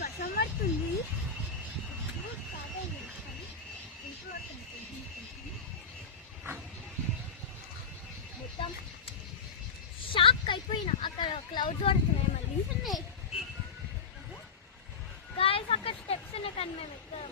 వర్షం పడుతుంది. మొత్తం షాక్ అయిపోయినా. అక్కడ క్లౌడ్స్ పడుతున్నాయి మళ్ళీ. గాయస్ అక్కడ స్టెప్స్ ఉన్నాయి కానీ మేము ఎక్కడ